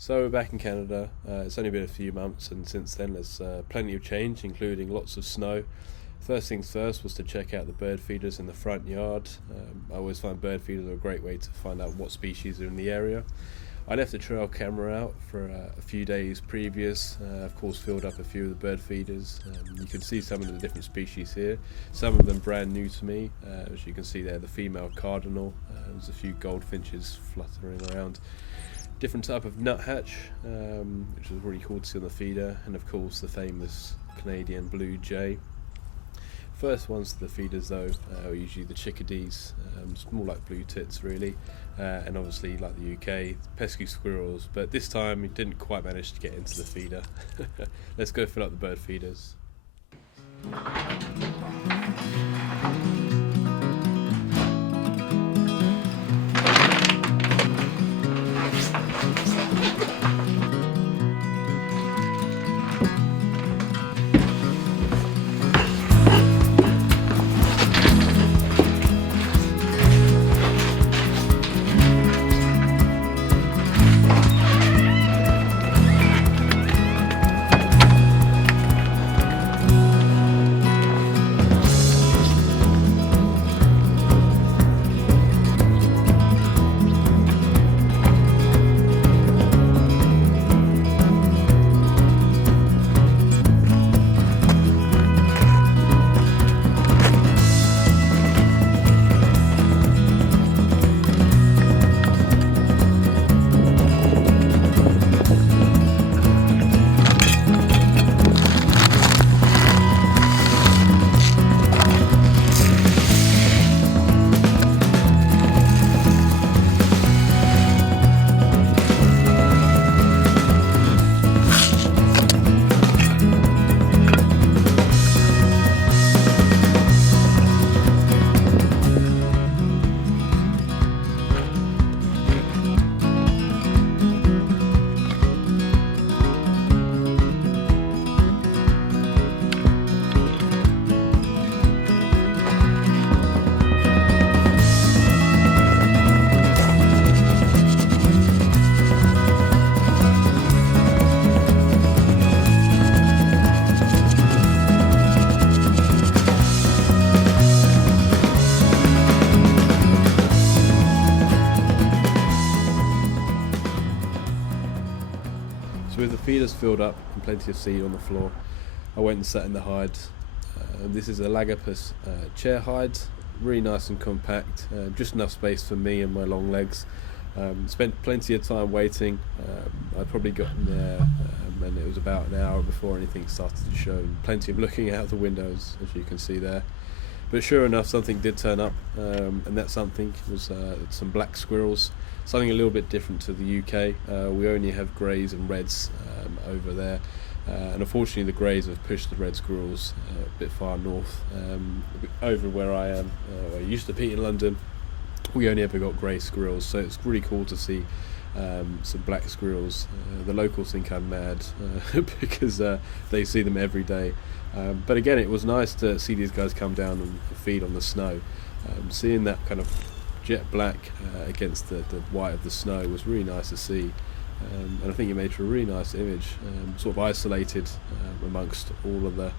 So we're back in Canada. It's only been a few months, and since then there's plenty of change, including lots of snow. First things first was to check out the bird feeders in the front yard. I always find bird feeders are a great way to find out what species are in the area. I left the trail camera out for a few days previous. Of course, filled up a few of the bird feeders. You can see some of the different species here. Some of them brand new to me. As you can see there, the female cardinal. There's a few goldfinches fluttering around. Different type of nuthatch, which is really cool to see on the feeder, and of course the famous Canadian blue jay. First ones to the feeders though are usually the chickadees. It's more like blue tits really, and obviously like the UK, pesky squirrels, but this time it didn't quite manage to get into the feeder. Let's go fill up the bird feeders. So with the feeders filled up and plenty of seed on the floor, I went and sat in the hide. This is a Lagopus chair hide, really nice and compact, just enough space for me and my long legs. Spent plenty of time waiting. I'd probably gotten there and it was about an hour before anything started to show. Plenty of looking out the windows, as you can see there. But sure enough, something did turn up, and that something was some black squirrels. Something a little bit different to the UK. We only have greys and reds over there, and unfortunately the greys have pushed the red squirrels a bit far north. Over where I am, where I used to be in London, we only ever got grey squirrels, so it's really cool to see some black squirrels. The locals think I'm mad because they see them every day. But again, it was nice to see these guys come down and feed on the snow. Seeing that kind of jet black against the white of the snow was really nice to see. And I think it made for a really nice image, sort of isolated amongst all of the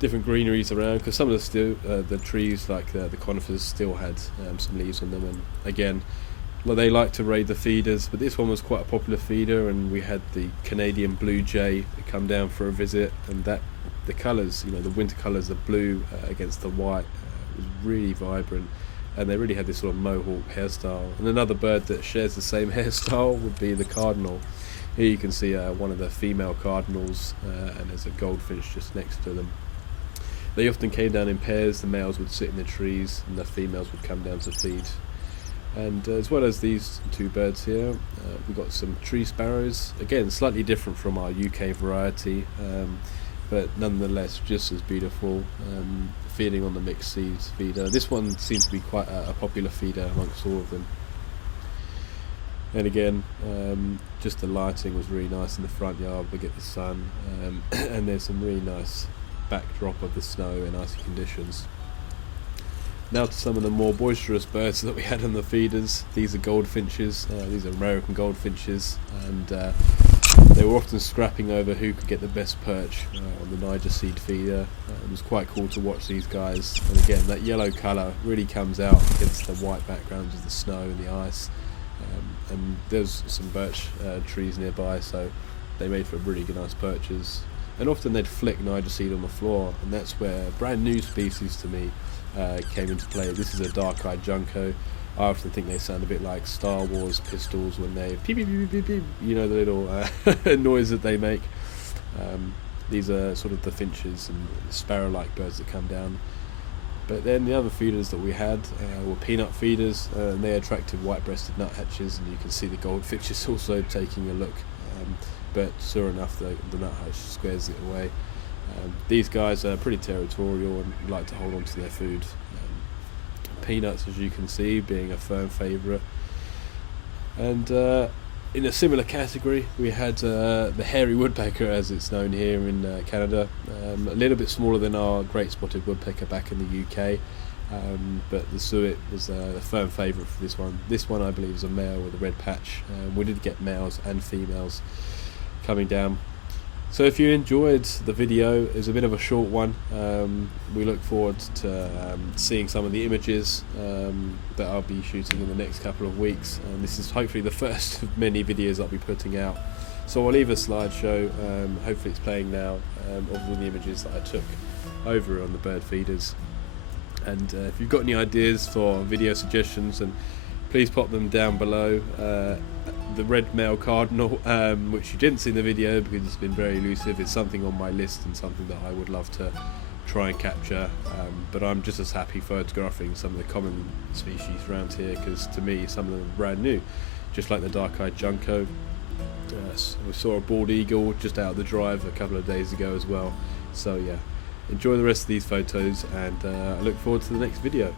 different greeneries around, because some of the trees like the conifers still had some leaves on them, and again, well, they like to raid the feeders, but this one was quite a popular feeder, and we had the Canadian blue jay come down for a visit, and that the colours, the winter colours, the blue against the white, was really vibrant, and they really had this sort of mohawk hairstyle. And another bird that shares the same hairstyle would be the cardinal. Here you can see one of the female cardinals, and there's a goldfinch just next to them. They often came down in pairs. The males would sit in the trees and the females would come down to feed. And as well as these two birds here, we've got some tree sparrows, again slightly different from our UK variety, but nonetheless just as beautiful, feeding on the mixed seeds feeder. This one seems to be quite a popular feeder amongst all of them. And again, just the lighting was really nice in the front yard. We get the sun, and there's some really nice backdrop of the snow and icy conditions. Now to some of the more boisterous birds that we had on the feeders. These are goldfinches. These are American goldfinches, and they were often scrapping over who could get the best perch on the Niger seed feeder. It was quite cool to watch these guys, and again that yellow colour really comes out against the white backgrounds of the snow and the ice. And there's some birch trees nearby, so they made for really good, nice perches. And often they'd flick Niger seed on the floor, and that's where a brand new species to me came into play. This is a dark-eyed junco. I often think they sound a bit like Star Wars pistols when they peep peep peep peep peep, you know, the little noise that they make. These are sort of the finches and sparrow-like birds that come down. But then the other feeders that we had were peanut feeders, and they attracted white-breasted nuthatches, and you can see the goldfinches also taking a look. But sure enough, the nuthatch squares it away. These guys are pretty territorial and like to hold on to their food. Peanuts, as you can see, being a firm favourite. And in a similar category, we had the hairy woodpecker, as it's known here in Canada. A little bit smaller than our great spotted woodpecker back in the UK, but the suet was a firm favourite for this one. This one, I believe, is a male with a red patch. We did get males and females coming down. So if you enjoyed the video, it was a bit of a short one. We look forward to seeing some of the images that I'll be shooting in the next couple of weeks. This is hopefully the first of many videos I'll be putting out. So I'll leave a slideshow, hopefully it's playing now, of all the images that I took over on the bird feeders. And if you've got any ideas for video suggestions, and please pop them down below. The red male cardinal, which you didn't see in the video because it's been very elusive, is something on my list and something that I would love to try and capture, but I'm just as happy photographing some of the common species around here, because to me some of them are brand new, just like the dark-eyed junco. We saw a bald eagle just out of the drive a couple of days ago as well. So yeah, enjoy the rest of these photos, and I look forward to the next video.